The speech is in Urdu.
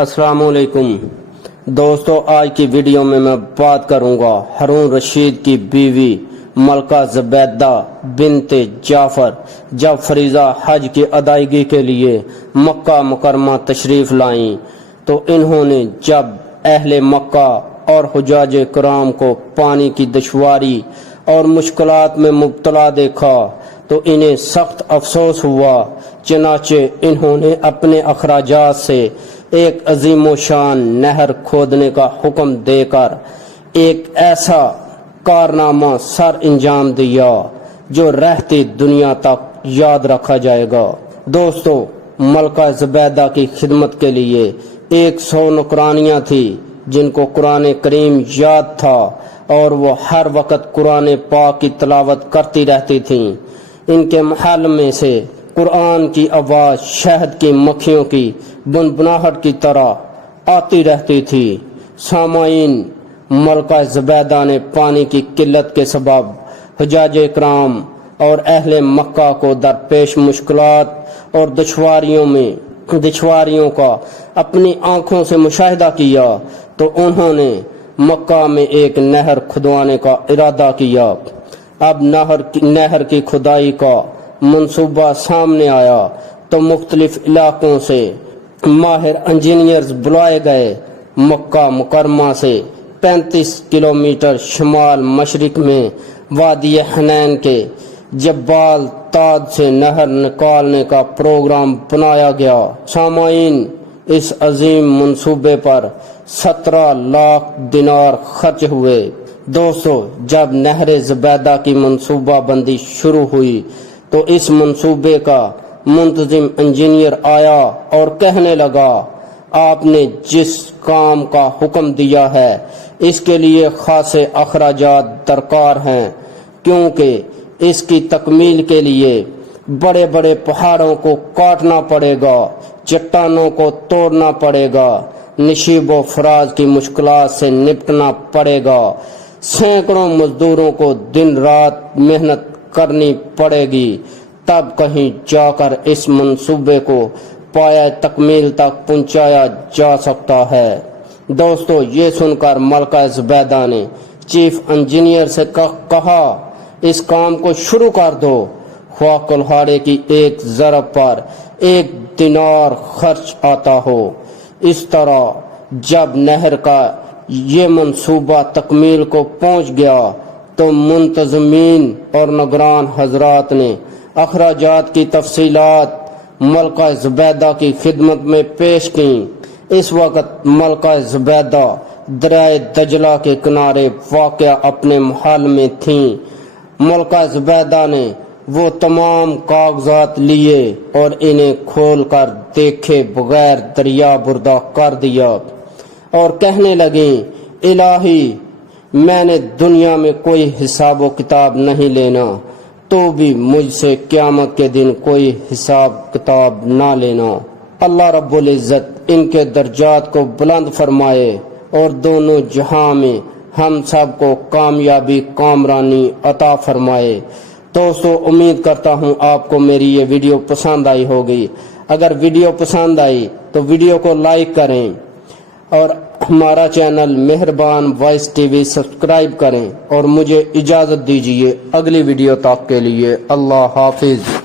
السلام علیکم دوستو، آج کی ویڈیو میں بات کروں گا ہارون رشید کی بیوی ملکہ زبیدہ بنت جعفر جب فریضہ حج کی ادائیگی کے لیے مکہ مکرمہ تشریف لائیں تو انہوں نے جب اہل مکہ اور حجاج کرام کو پانی کی دشواری اور مشکلات میں مبتلا دیکھا تو انہیں سخت افسوس ہوا۔ چنانچہ انہوں نے اپنے اخراجات سے ایک عظیم و شان نہر کھودنے کا حکم دے کر ایک ایسا کارنامہ سر انجام دیا جو رہتی دنیا تک یاد رکھا جائے گا۔ دوستو، ملکہ زبیدہ کی خدمت کے لیے 100 نوکرانیاں تھیں جن کو قرآن کریم یاد تھا اور وہ ہر وقت قرآن پاک کی تلاوت کرتی رہتی تھیں۔ ان کے محل میں سے قرآن کی آواز شہد کی مکھیوں کی بنبناہٹ کی طرح آتی رہتی تھی۔ سامعین، ملکہ زبیدہ نے پانی کی قلت کے سبب حجاج کرام اور اہل مکہ کو درپیش مشکلات اور دشواریوں کا اپنی آنکھوں سے مشاہدہ کیا تو انہوں نے مکہ میں ایک نہر کھدوانے کا ارادہ کیا۔ اب نہر کی کھدائی کا منصوبہ سامنے آیا تو مختلف علاقوں سے ماہر انجینئرز بلائے گئے۔ مکہ مکرمہ سے 35 کلومیٹر شمال مشرق میں وادی حنین کے جبال تاد سے نہر نکالنے کا پروگرام بنایا گیا۔ سامعین، اس عظیم منصوبے پر 17 لاکھ دینار خرچ ہوئے۔ دوستو، جب نہر زبیدہ کی منصوبہ بندی شروع ہوئی تو اس منصوبے کا منتظم انجینئر آیا اور کہنے لگا، آپ نے جس کام کا حکم دیا ہے اس کے لیے خاصے اخراجات درکار ہیں، کیونکہ اس کی تکمیل کے لیے بڑے بڑے پہاڑوں کو کاٹنا پڑے گا، چٹانوں کو توڑنا پڑے گا، نشیب و فراز کی مشکلات سے نپٹنا پڑے گا، سینکڑوں مزدوروں کو دن رات محنت کرنی پڑے گی، تب کہیں جا کر اس منصوبے کو پایہ تکمیل تک پہنچایا جا سکتا ہے۔ دوستو، یہ سن کر ملکہ زبیدہ نے چیف انجینئر سے کہا، اس کام کو شروع کر دو، خواہ کلہاڑے کی ایک ضرب پر 1 دینار خرچ آتا ہو۔ اس طرح جب نہر کا یہ منصوبہ تکمیل کو پہنچ گیا تو منتظمین اور نگران حضرات نے اخراجات کی تفصیلات ملکہ زبیدہ کی خدمت میں پیش کیں۔ اس وقت ملکہ زبیدہ دریائے دجلہ کے کنارے واقع اپنے محل میں تھیں۔ ملکہ زبیدہ نے وہ تمام کاغذات لیے اور انہیں کھول کر دیکھے بغیر دریا بردہ کر دیا اور کہنے لگیں، الہی، میں نے دنیا میں کوئی حساب و کتاب نہیں لینا، تو بھی مجھ سے قیامت کے دن کوئی حساب کتاب نہ لینا۔ اللہ رب العزت ان کے درجات کو بلند فرمائے اور دونوں جہاں میں ہم سب کو کامیابی کامرانی عطا فرمائے۔ دوستو، امید کرتا ہوں آپ کو میری یہ ویڈیو پسند آئی ہوگی۔ اگر ویڈیو پسند آئی تو ویڈیو کو لائک کریں اور ہمارا چینل مہربان وائس ٹی وی سبسکرائب کریں اور مجھے اجازت دیجیے اگلی ویڈیو تک کے لیے۔ اللہ حافظ۔